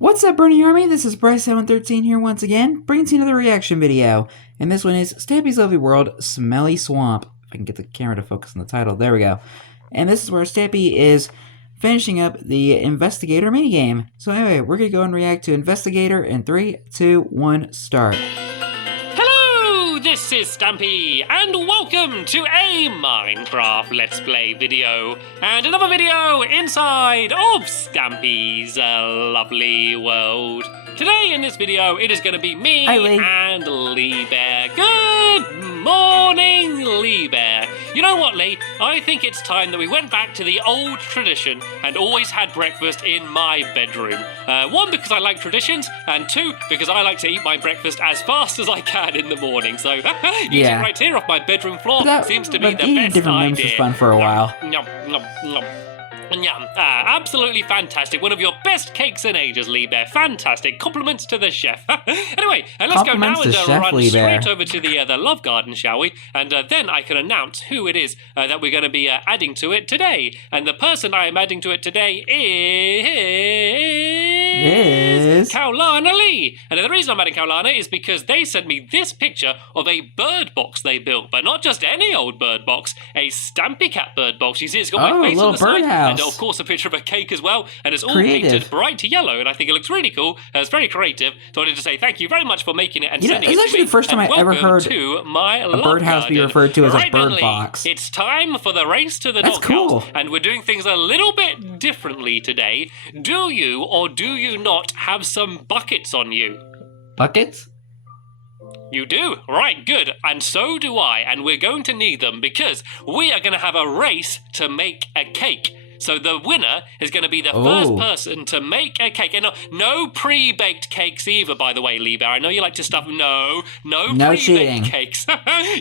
What's up, Bernie Army? This is BryceAllen13 here once again, bringing to you another reaction video. And this one is Stampy's Lovely World, Smelly Swamp. If I can get the camera to focus on the title, there we go. And this is where Stampy is finishing up the Investigator minigame. So anyway, we're going to go and react to Investigator in 3, 2, 1, start. This is Stampy, and welcome to a Minecraft Let's Play video, and another video inside of Stampy's lovely world. Today in this video, it is going to be me and Lee Bear. Good morning, Lee Bear. You know what, Lee? I think it's time that we went back to the old tradition and always had breakfast in my bedroom. One, because I like traditions, and two, because I like to eat my breakfast as fast as I can in the morning. So, eating right here off my bedroom floor seems to be the best different idea. rooms was fun for a while. Yum, yum, yum. Yeah, absolutely fantastic. One of your best cakes in ages, Lee Bear. Fantastic. Compliments to the chef. Anyway, let's go now and run straight over to the Love Garden, shall we? And then I can announce who it is that we're going to be adding to it today. And the person I am adding to it today is Kaulana Lee. And the reason I'm adding Kaulana is because they sent me this picture of a bird box they built. But not just any old bird box, a Stampy Cat bird box. You see, it's got my face on the side. And of course a picture of a cake as well, and it's all painted bright yellow, and I think it looks really cool. It's very creative, so I wanted to say thank you very much for making it and sending it to me. It's actually the first time I ever heard a birdhouse be referred to as a bird box. It's time for the race to the doghouse, and we're doing things a little bit differently today. Do you or do you not have some buckets on you? Buckets? You do? Right, good. And so do I, and we're going to need them because we are going to have a race to make a cake. So the winner is going to be the first person to make a cake. And no pre-baked cakes either, by the way, Lee Bear. I know you like to stuff. No pre-baked cakes.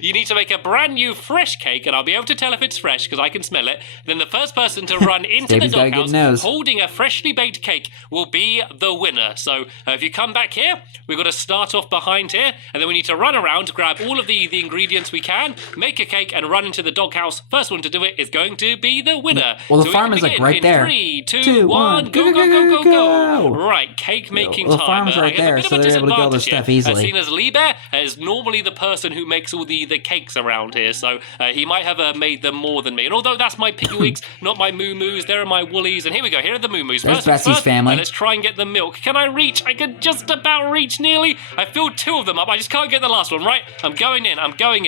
You need to make a brand new fresh cake, and I'll be able to tell if it's fresh because I can smell it. Then the first person to run into the doghouse holding a freshly baked cake will be the winner. So if you come back here, we've got to start off behind here, and then we need to run around, grab all of the ingredients we can, make a cake, and run into the doghouse. First one to do it is going to be the winner. Well, the farm is like right there. 3, 2, 1, go. Right, cake making time. The farm's right there, so they're able to get all this stuff easily. Seen as Lee Bear is normally the person who makes all the cakes around here, so he might have made them more than me. And although that's my piggywigs, not my moo-moos, there are my woolies. And here we go, here are the moo-moos. There's Bessie's family. Let's try and get the milk. Can I reach? I can just about reach nearly. I filled 2 of them up. I just can't get the last one, right? I'm going in.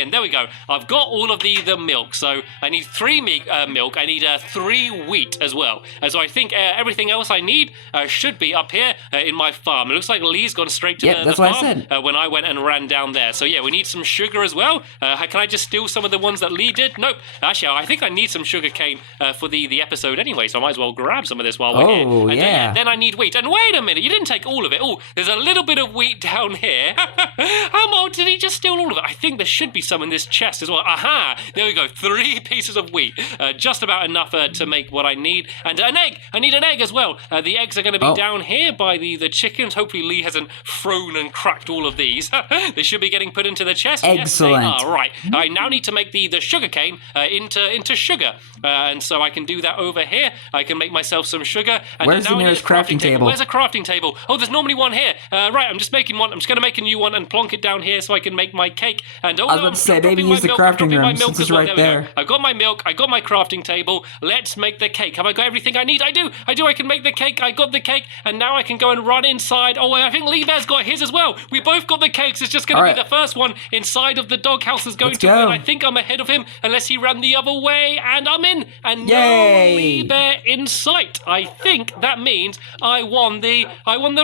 There we go. I've got all of the milk, so I need 3 milk. I need 3 wheat as well. So I think everything else I need should be up here in my farm. It looks like Lee's gone straight to the farm when I went and ran down there. So yeah, we need some sugar as well. Can I just steal some of the ones that Lee did? Nope. Actually, I think I need some sugar cane for the episode anyway, so I might as well grab some of this while we're here. And then I need wheat. And wait a minute, you didn't take all of it. Oh, there's a little bit of wheat down here. How much did he just steal all of it? I think there should be some in this chest as well. Aha! There we go. 3 pieces of wheat. Just about enough to make what I need. And an egg! I need an egg as well. The eggs are going to be down here by the chickens. Hopefully Lee hasn't thrown and cracked all of these. They should be getting put into the chest. Excellent. Yes, they are. Right. I now need to make the sugar cane into sugar. And so I can do that over here. I can make myself some sugar. And where's the nearest crafting table? Where's a crafting table? Oh, there's normally one here. Right, I'm just making one. I'm just going to make a new one and plonk it down here so I can make my cake. And I was about to say, maybe use the crafting room since it's right there. I've got my milk. I got my crafting table. Let's make the cake. Have I got everything I need? I do. I can make the cake. I got the cake, and now I can go and run inside. Oh, I think Lee Bear's got his as well. We both got the cakes. It's just going to be the first one inside of the doghouse is going to win. I think I'm ahead of him, unless he ran the other way, and I'm in. And no Lee Bear in sight. I think that means I won the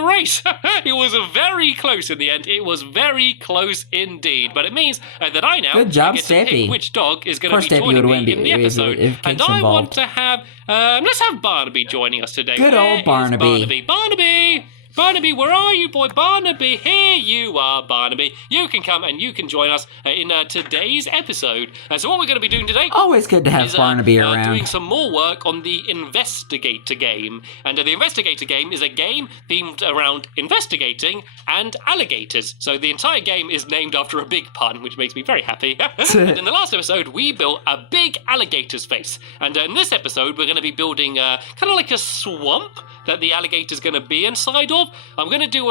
race. It was very close in the end. It was very close indeed. But it means that I now get to pick which dog is going to be joining me in the episode. And I want to have let's have Barnaby joining us today. Good old Barnaby. Barnaby, where are you, boy? Barnaby, here you are, Barnaby. You can come and you can join us in today's episode. So what we're going to be doing today... Always good to have Barnaby around. Doing some more work on the Investigator game. And the Investigator game is a game themed around investigating and alligators. So the entire game is named after a big pun, which makes me very happy. And in the last episode, we built a big alligator's face. And in this episode, we're going to be building kind of like a swamp that the alligator's going to be inside of. off, I'm going to do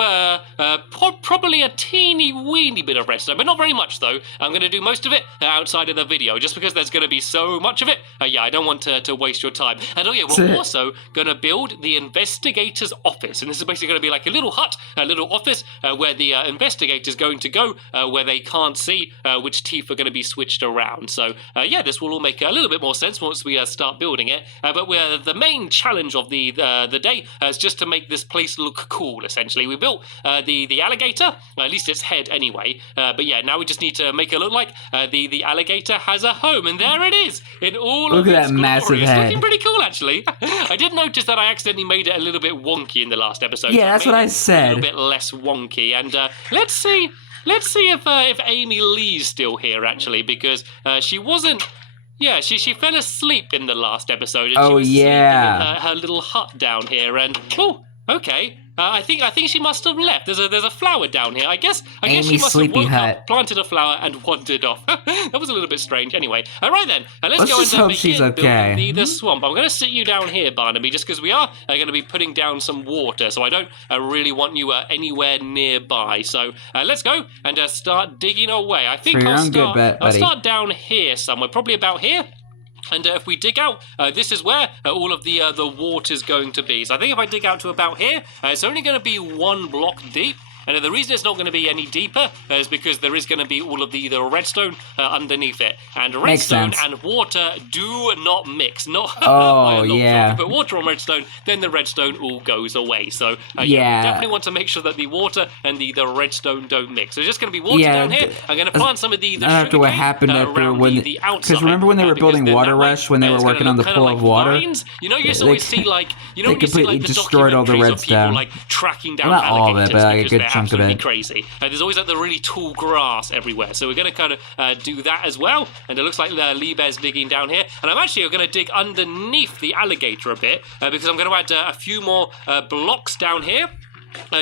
probably a teeny weeny bit of redstone, but not very much though. I'm going to do most of it outside of the video, just because there's going to be so much of it. Yeah, I don't want to waste your time. And oh yeah, we're also going to build the investigator's office, and this is basically going to be like a little hut, a little office where the investigator's going to go, where they can't see which teeth are going to be switched around. So yeah, this will all make a little bit more sense once we start building it. But the main challenge of the day is just to make this place look cool. Essentially, we built the alligator, at least its head anyway. But yeah, now we just need to make it look like the alligator has a home, and there it is in all of its glory. Look at that massive head. It's looking pretty cool, actually. I did notice that I accidentally made it a little bit wonky in the last episode. Yeah, that's what I said. A little bit less wonky, and let's see if Amy Lee's still here, actually, because she wasn't. Yeah, she fell asleep in the last episode, and she was sleeping in her little hut down here, and oh, okay. I think she must have left. There's a flower down here. I guess she must have woke up, planted a flower, and wandered off. That was a little bit strange. Anyway, all right then. Let's go and begin building the swamp. I'm going to sit you down here, Barnaby, just because we are going to be putting down some water. So I don't really want you anywhere nearby. So let's go and start digging away. I think I'll start down here somewhere, probably about here. And if we dig out, this is where all of the water's going to be. So I think if I dig out to about here, it's only going to be 1 block deep. And the reason it's not going to be any deeper is because there is going to be all of the redstone underneath it. And redstone and water do not mix. If you put water on redstone, then the redstone all goes away. So you definitely want to make sure that the water and the redstone don't mix. So there's just going to be water down here. I'm going to plant some of the sugar after what happened around the outside. Because remember when they were building Water Rush, when they were working on the pool of water? You know, you always see like, they completely destroyed all the redstone. Like tracking down not all of it, alligators but like a because good they're chunk of it. absolutely crazy. There's always like the really tall grass everywhere, so we're going to kind of do that as well. And it looks like Lee Bear's digging down here, and I'm actually going to dig underneath the alligator a bit because I'm going to add a few more blocks down here.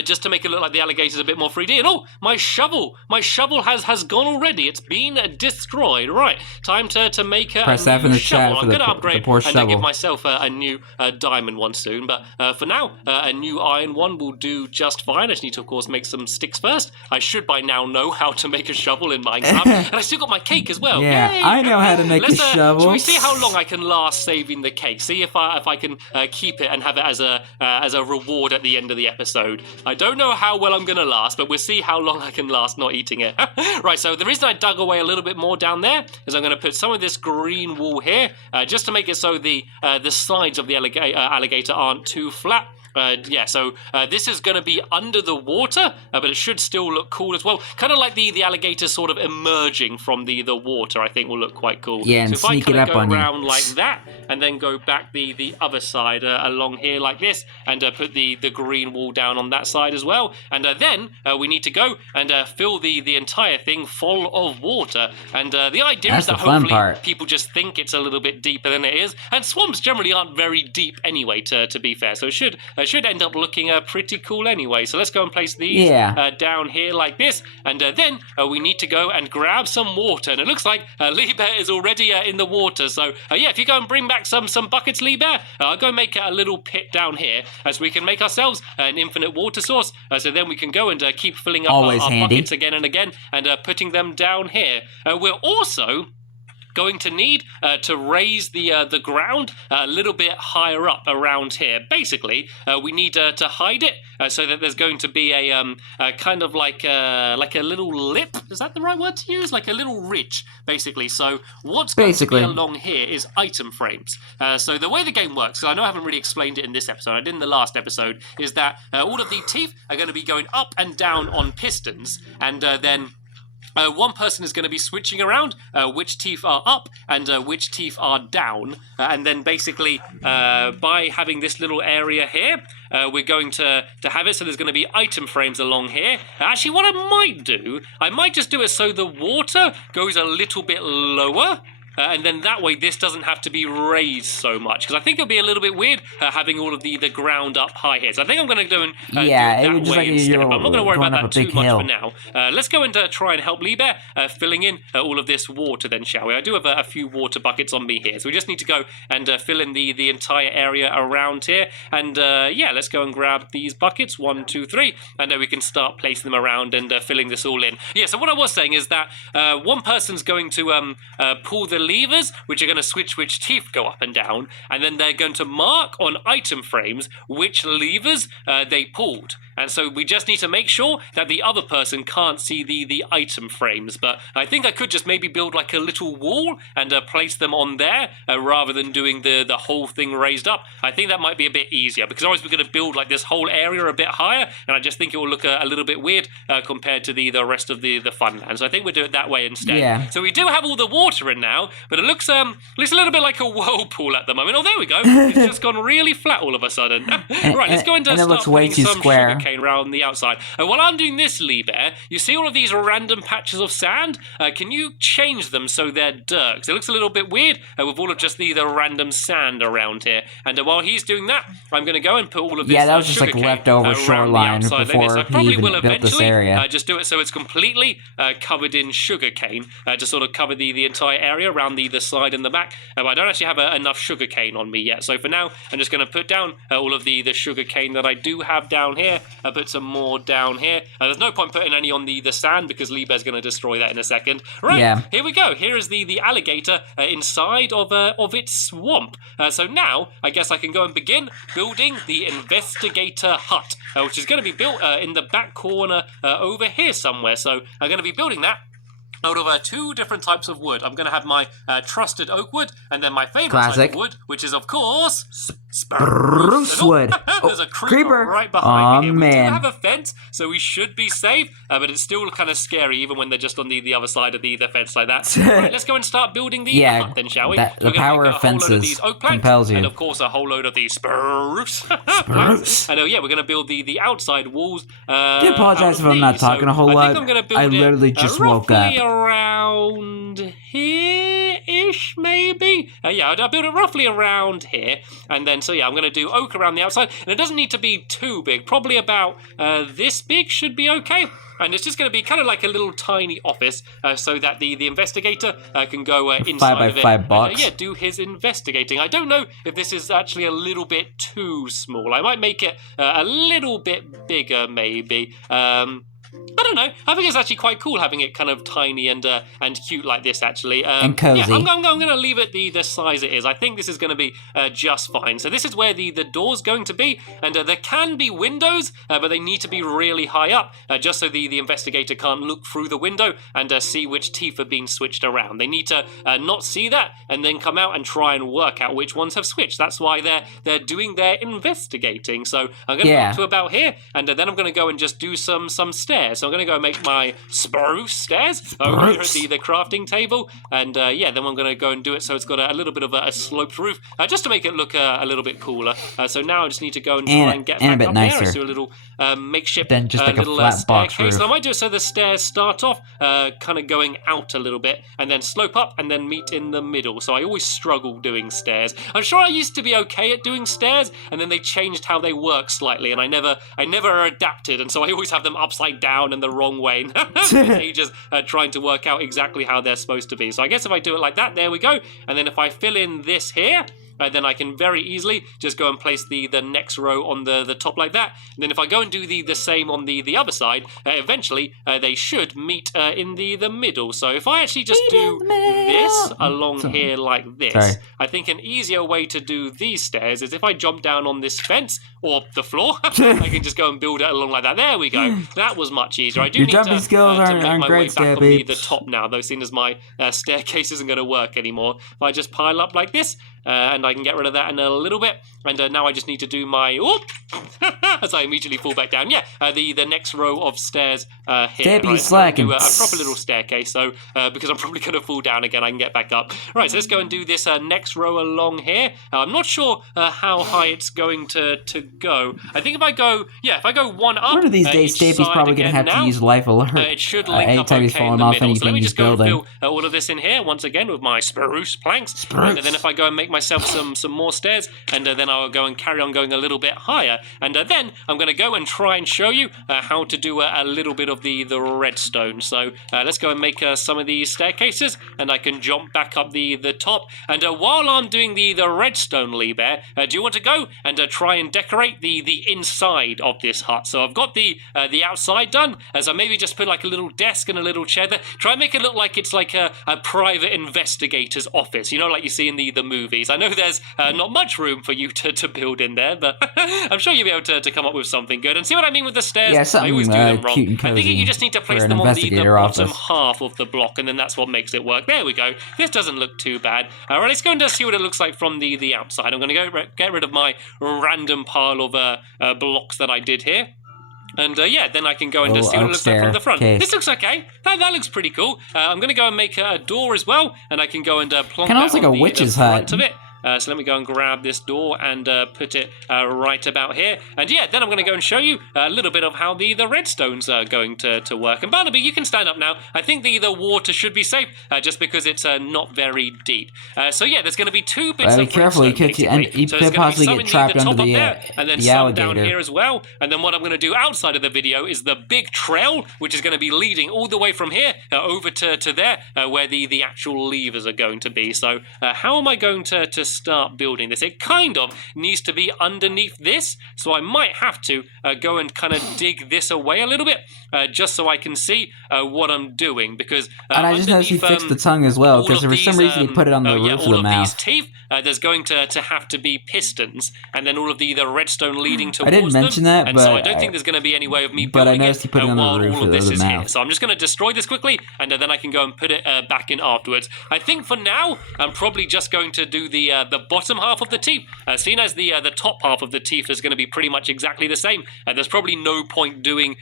Just to make it look like the alligator's a bit more 3D. And oh, my shovel has gone already. It's been destroyed. Right, time to make a new shovel. I'm going to upgrade and then give myself a new diamond one soon. But for now, a new iron one will do just fine. I just need to, of course, make some sticks first. I should by now know how to make a shovel in Minecraft. And I still got my cake as well. Yeah, yay! I know how to make a shovel. Shall we see how long I can last saving the cake? See if I can keep it and have it as a reward at the end of the episode. I don't know how well I'm going to last, but we'll see how long I can last not eating it. Right, so the reason I dug away a little bit more down there is I'm going to put some of this green wool here, just to make it so the sides of the alligator aren't too flat. So this is going to be under the water, but it should still look cool as well. Kind of like the alligator sort of emerging from the water, I think will look quite cool. Yeah, and so sneak it up on you. If I go around like that, and then go back the other side along here like this, and put the green wall down on that side as well. And then we need to go and fill the entire thing full of water. And the idea is that hopefully people just think it's a little bit deeper than it is. And swamps generally aren't very deep anyway, to be fair. So it should end up looking pretty cool anyway. So let's go and place these down here like this, and then we need to go and grab some water, and it looks like Lee Bear is already in the water. So if you go and bring back some buckets, Lee Bear, I'll go make a little pit down here so we can make ourselves an infinite water source, so then we can go and keep filling up our buckets again and again, and putting them down here. We're also going to need to raise the ground a little bit higher up around here. Basically, we need to hide it so that there's going to be a kind of like a little lip. Is that the right word to use? Like a little ridge, basically. So what's going to be along here is item frames. So the way the game works, because I know I haven't really explained it in this episode, I did in the last episode, is that all of the teeth are going to be going up and down on pistons, and then one person is going to be switching around which teeth are up and which teeth are down. And then basically, by having this little area here, we're going to have it so there's going to be item frames along here. Actually, what I might do, I might just do it so the water goes a little bit lower. and then that way this doesn't have to be raised so much, because I think it'll be a little bit weird having all of the ground up high here. So I think I'm going to go and do it that way instead. But I'm not going to worry about that too much for now. Let's go and try and help Liber filling in all of this water then, shall we? I do have a few water buckets on me here, so we just need to go and fill in the entire area around here. And yeah, let's go and grab these buckets, 1, 2, 3, and then we can start placing them around and filling this all in. Yeah, so what I was saying is that one person's going to pull the levers, which are going to switch which teeth go up and down, and then they're going to mark on item frames which levers they pulled. And so we just need to make sure that the other person can't see the item frames. But I think I could just maybe build like a little wall and place them on there rather than doing the whole thing raised up. I think that might be a bit easier, because otherwise we're going to build like this whole area a bit higher, and I just think it will look a little bit weird compared to the rest of the fun land. So I think we'll do it that way instead. Yeah. So we do have all the water in now, but it looks a little bit like a whirlpool at the moment. Oh, there we go. It's just gone really flat all of a sudden. Right, let's go and it start looks way putting too some square. sugar cane around the outside. While I'm doing this, Liber, you see all of these random patches of sand? Can you change them so they're dirt? 'Cause it looks a little bit weird with all of just the random sand around here. And while he's doing that, I'm going to go and put all of this that was just like leftover shoreline before he even built this area. Just do it so it's completely covered in sugar cane to sort of cover the entire area around the side and the back. I don't actually have enough sugar cane on me yet, so for now I'm just going to put down all of the sugar cane that I do have down here. I put some more down here. There's no point putting any on the sand, because Liber's going to destroy that in a second. Right, Here we go. Here is the alligator inside of its swamp. So now I guess I can go and begin building the investigator hut, which is going to be built in the back corner over here somewhere. So I'm going to be building that out of 2 different types of wood. I'm going to have my trusted oak wood, and then my favorite type of wood, which is, of course, spruce wood. There's a creeper right behind me here. We do have a fence, so we should be safe, but it's still kind of scary, even when they're just on the other side of the fence like that. Right, let's go and start building the hut then, shall we? The power of fences compels you. And, of course, a whole load of these spruce plants. And, yeah, we're going to build the outside walls. I apologize if I'm not talking a whole lot. I think I'm going to build literally just woke up. Around here-ish, maybe? Yeah, I'll build it roughly around here. And then, so yeah, I'm going to do oak around the outside. And it doesn't need to be too big. Probably about this big should be okay. And it's just going to be kind of like a little tiny office so that the investigator can go inside of it. 5 by 5 box. And, do his investigating. I don't know if this is actually a little bit too small. I might make it a little bit bigger, maybe. I don't know. I think it's actually quite cool having it kind of tiny and cute like this, actually. And cozy. Yeah, I'm going to leave it the size it is. I think this is going to be just fine. So this is where the door's going to be. And there can be windows, but they need to be really high up, just so the investigator can't look through the window and see which teeth are being switched around. They need to not see that and then come out and try and work out which ones have switched. That's why they're doing their investigating. So I'm going to go up to about here, and then I'm going to go and just do some stairs. So I'm going to go make my spruce stairs over here at the crafting table. And yeah, then I'm going to go and do it so it's got a little bit of a sloped roof, just to make it look a little bit cooler. So now I just need to go and try and get back up there. So a little makeshift than just like little a flat box staircase. roof. So I might do it so the stairs start off kind of going out a little bit and then slope up and then meet in the middle. So I always struggle doing stairs. I'm sure I used to be okay at doing stairs, and then they changed how they work slightly, and I never adapted, and so I always have them upside down and the wrong way. Ages trying to work out exactly how they're supposed to be. So I guess if I do it like that, there we go. And then if I fill in this here, then I can very easily just go and place the next row on the top like that. And then if I go and do the same on the other side, eventually they should meet in the middle. So if I actually just do this along here like this, I think an easier way to do these stairs is if I jump down on this fence or the floor, I can just go and build it along like that. There we go. That was much easier. I do Your need jumping skills to aren't make my way great, back on Stampy. the top now, though, seeing as my staircase isn't going to work anymore. If I just pile up like this, and I can get rid of that in a little bit. And now I just need to do my as I immediately fall back down. Yeah, the next row of stairs here. Stampy Right, slacking. do a proper little staircase. So because I'm probably going to fall down again, I can get back up. Right, so let's go and do this next row along here. I'm not sure how high it's going to go. I think if I go one up. One of these days, Stampy's probably going to have to use life alert. It should link up anytime he's okay in falling the off middle. anything So let me he's just go and building. fill all of this in here once again with my spruce planks. And then if I go and make myself some more stairs, and then I'll go and carry on going a little bit higher. And then I'm going to go and try and show you how to do a little bit of the redstone. So let's go and make some of these staircases, and I can jump back up the top. And while I'm doing the redstone, Lee Bear, do you want to go and try and decorate the inside of this hut? So I've got the outside done, so maybe just put like a little desk and a little chair there. Try and make it look like it's like a private investigator's office, you know, like you see in the movies. I know there's not much room for you to build in there, but I'm sure you'll be able to come up with something good. And see what I mean with the stairs? Yeah, something I always do them wrong. cute and cozy I think you just need to place for an them on the investigator bottom office. half of the block, and then that's what makes it work. There we go. This doesn't look too bad. All right, let's go and see what it looks like from the outside. I'm going to get rid of my random pile of blocks that I did here. And yeah, then I can go and see what it looks like from the front. Case. This looks okay. That looks pretty cool. I'm going to go and make a door as well, and I can go and plonk Kinda that looks like on a witch's the front hut. of it. So let me go and grab this door and put it right about here. And yeah, then I'm going to go and show you a little bit of how the redstone's going to work. And Barnaby, you can stand up now. I think the water should be safe just because it's not very deep. So yeah, there's going to be two bits of be careful, redstone, you could basically. So there's gonna be possibly some get in trapped the top under up the, there, and then the some down alligator. here as well. And then what I'm going to do outside of the video is the big trail, which is going to be leading all the way from here over to there, where the actual levers are going to be. So how am I going to start building this? It kind of needs to be underneath this, so I might have to go and kind of dig this away a little bit, just so I can see what I'm doing, because and I just noticed he fixed the tongue as well, because for some reason he put it on the roof of the mouth. These teeth, there's going to have to be pistons, and then all of the redstone leading towards I didn't mention them. that, and but so I don't think there's going to be any way of me but I building noticed he put it on while the roof all of this of the is here. mouth. So I'm just going to destroy this quickly, and then I can go and put it back in afterwards. I think for now, I'm probably just going to do the bottom half of the teeth, seeing as the top half of the teeth is going to be pretty much exactly the same. There's probably no point doing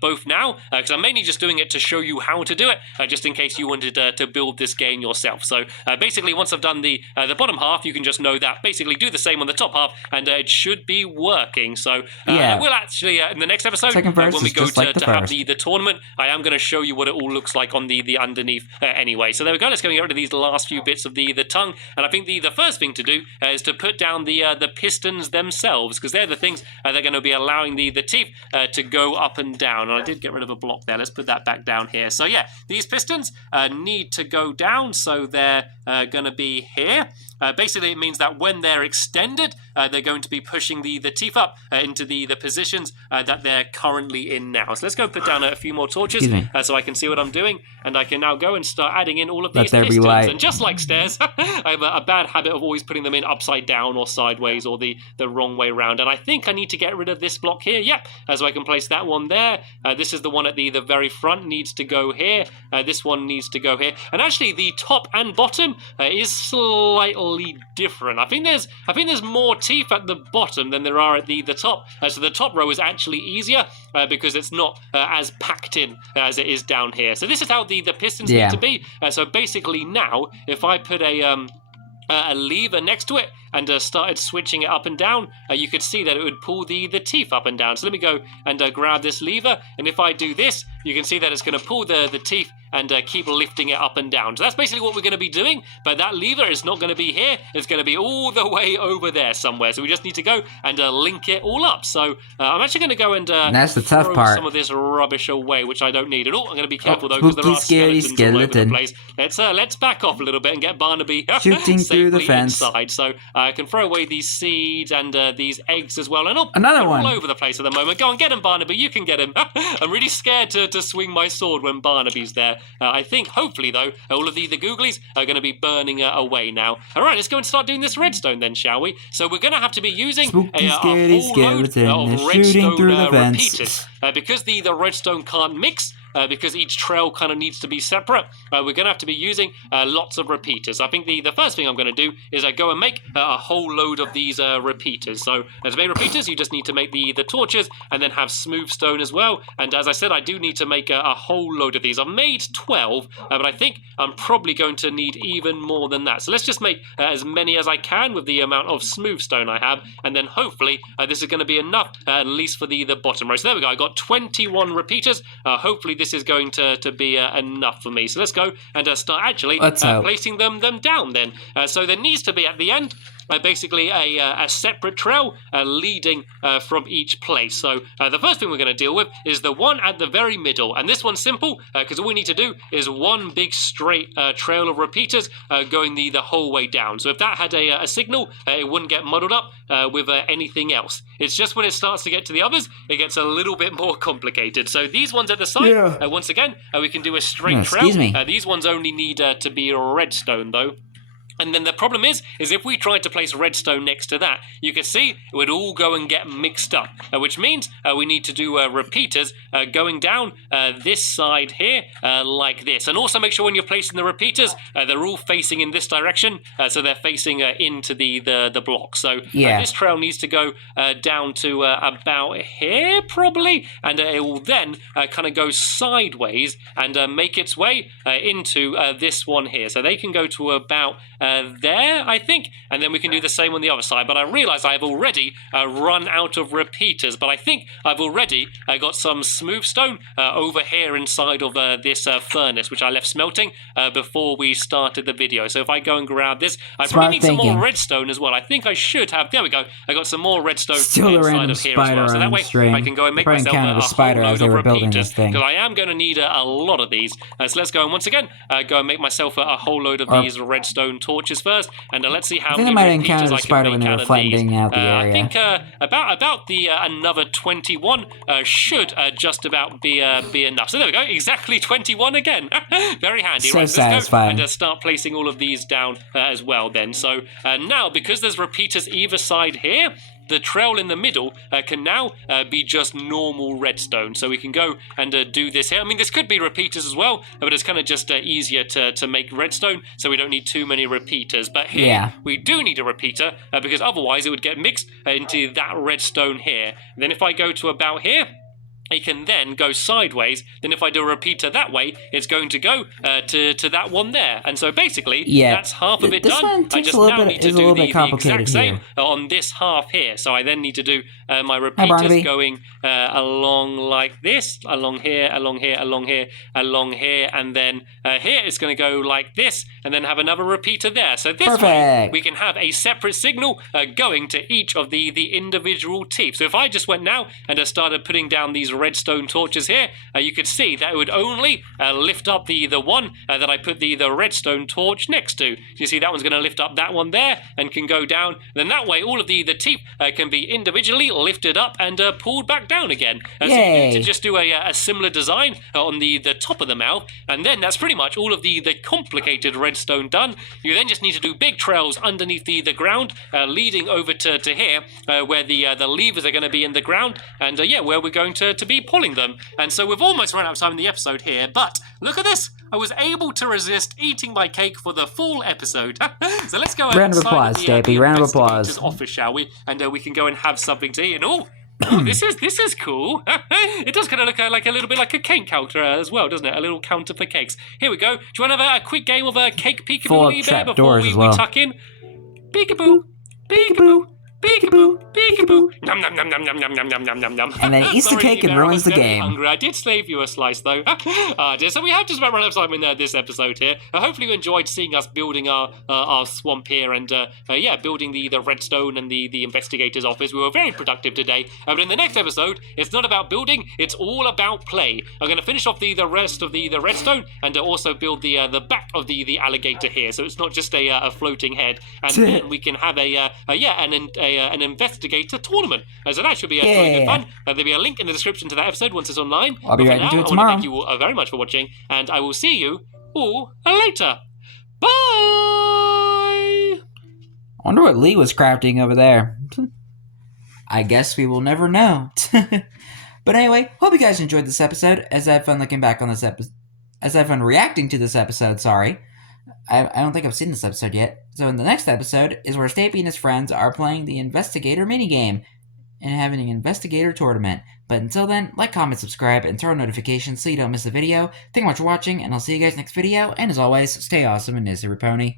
both now, because I'm mainly just doing it to show you how to do it, just in case you wanted to build this game yourself. So basically, once I've done the bottom half, you can just know that basically do the same on the top half, and it should be working. So Yeah. I will actually, in the next episode, Second verse when we is go just like the to have first. the tournament, I am going to show you what it all looks like on the underneath anyway. So there we go. Let's go and get rid of these last few bits of the tongue. And I think the first thing to do is to put down the pistons themselves, because they're the things they're going to be allowing the teeth to go up and down. And I did get rid of a block there. Let's put that back down here. So yeah, these pistons need to go down, so they're going to be here. Basically, it means that when they're extended, they're going to be pushing the teeth up into the positions that they're currently in now. So let's go put down a few more torches so I can see what I'm doing, and I can now go and start adding in all of these pistons. And just like stairs, I have a bad habit of always putting them in upside down or sideways or the wrong way around. And I think I need to get rid of this block here. Yep, so I can place that one there. This is the one at the very front, needs to go here. This one needs to go here. And actually, the top and bottom is slightly different. I think there's more teeth at the bottom than there are at the top. So the top row is actually easier because it's not as packed in as it is down here. So this is how the pistons need to be. So basically now, if I put a lever next to it and started switching it up and down, you could see that it would pull the teeth up and down. So let me go and grab this lever, and if I do this, you can see that it's going to pull the teeth and keep lifting it up and down. So that's basically what we're going to be doing, but that lever is not going to be here. It's going to be all the way over there somewhere. So we just need to go and link it all up. So I'm actually going to go and that's the tough throw part. some of this rubbish away, which I don't need at all. I'm going to be careful though, because there are skeletons all over the place. Let's back off a little bit and get Barnaby shooting through the fence. Inside. So I can throw away these seeds and these eggs as well. And another one all over the place at the moment. Go and get him, Barnaby. You can get him. I'm really scared to swing my sword when Barnaby's there. I think, hopefully, though, all of the googlies are going to be burning away now. All right, let's go and start doing this redstone then, shall we? So we're going to have to be using a whole load of redstone repeaters. Because the redstone can't mix because each trail kind of needs to be separate, we're going to have to be using lots of repeaters. I think the first thing I'm going to do is go and make a whole load of these repeaters. So to make repeaters, you just need to make the torches and then have smooth stone as well. And as I said, I do need to make a whole load of these. I've made 12, but I think I'm probably going to need even more than that. So let's just make as many as I can with the amount of smooth stone I have, and then hopefully this is going to be enough, at least for the bottom row. So there we go. I got 21 repeaters. Hopefully this is going to be enough for me. So let's go and start actually placing them down then. So there needs to be at the end basically a separate trail leading from each place. So the first thing we're going to deal with is the one at the very middle, and this one's simple because all we need to do is one big straight trail of repeaters going the whole way down. So if that had a signal, it wouldn't get muddled up with anything else. It's just when it starts to get to the others, it gets a little bit more complicated. So these ones at the side, once again, we can do a straight trail. These ones only need to be redstone though. And then the problem is if we tried to place redstone next to that, you can see it would all go and get mixed up, which means we need to do repeaters going down this side here like this. And also make sure when you're placing the repeaters, they're all facing in this direction, so they're facing into the block. So this trail needs to go down to about here probably, and it will then kind of go sideways and make its way into this one here. So they can go to about there, I think, and then we can do the same on the other side. But I realise I have already run out of repeaters, but I think I've already got some smooth stone over here inside of this furnace, which I left smelting before we started the video. So if I go and grab this, I probably need some more redstone as well. I think I should have. There we go. I got some more redstone inside of here as well. So that way I can go and make myself a whole load of repeaters, because I am going to need a lot of these. So let's go and once again go and make myself a whole load of these redstone torches first, and let's see how many repeaters I can make out of these. I think about the another 21 should just about be enough. So there we go, exactly 21 again. Very handy. So right, satisfying. Let's go and start placing all of these down as well then. So now, because there's repeaters either side here, the trail in the middle can now be just normal redstone. So we can go and do this here. I mean, this could be repeaters as well, but it's kind of just easier to make redstone, so we don't need too many repeaters. But here, we do need a repeater, because otherwise it would get mixed into that redstone here. And then if I go to about here, it can then go sideways. Then if I do a repeater that way, it's going to go to that one there. And so basically, that's half of it done. I just now need to do the exact same on this half here. So I then need to do my repeaters going along like this, along here, along here, along here, along here, and then here it's going to go like this, and then have another repeater there. So this way, we can have a separate signal going to each of the individual teeth. So if I just went now and started putting down these redstone torches here, you could see that it would only lift up the one that I put the redstone torch next to. So you see that one's going to lift up that one there and can go down. Then that way all of the teeth can be individually lifted up and pulled back down again. So you need to just do a similar design on the top of the mouth, and then that's pretty much all of the complicated redstone done. You then just need to do big trails underneath the ground leading over to here where the levers are going to be in the ground, and where we're going to be pulling them. And so we've almost run out of time in the episode here, but look at this. I was able to resist eating my cake for the full episode. So let's go round of applause, Stampy. Round of applause. Office, shall we? And we can go and have something to eat. And this is cool. It does kind of look like a little bit like a cake counter as well, doesn't it? A little counter for cakes. Here we go. Do you want to have a quick game of cake peekaboo there before we tuck in? Peekaboo, peekaboo. Peekaboo, peekaboo, nom nom nom nom nom nom nom nom nom nom nom. And then eats the cake and ruins the game. Hungry. I did save you a slice though. So we have just about run out of time in this episode here. Hopefully you enjoyed seeing us building our swamp here and building the redstone and the investigator's office. We were very productive today. But in the next episode, it's not about building; it's all about play. I'm going to finish off the rest of the redstone and also build the back of the alligator here, so it's not just a floating head. And then we can have an investigator tournament. So that should be really good fun. There'll be a link in the description to that episode once it's online. I'll be ready to do it tomorrow. I want to thank you all very much for watching, and I will see you all later. Bye! I wonder what Lee was crafting over there. I guess we will never know. But anyway, hope you guys enjoyed this episode, as I had fun looking back on this episode, as I had fun reacting to this episode, sorry. I don't think I've seen this episode yet. So in the next episode is where Stampy and his friends are playing the Investigator minigame and having an Investigator tournament. But until then, like, comment, subscribe, and turn on notifications so you don't miss a video. Thank you much for watching, and I'll see you guys next video. And as always, stay awesome and Nizzy Pony.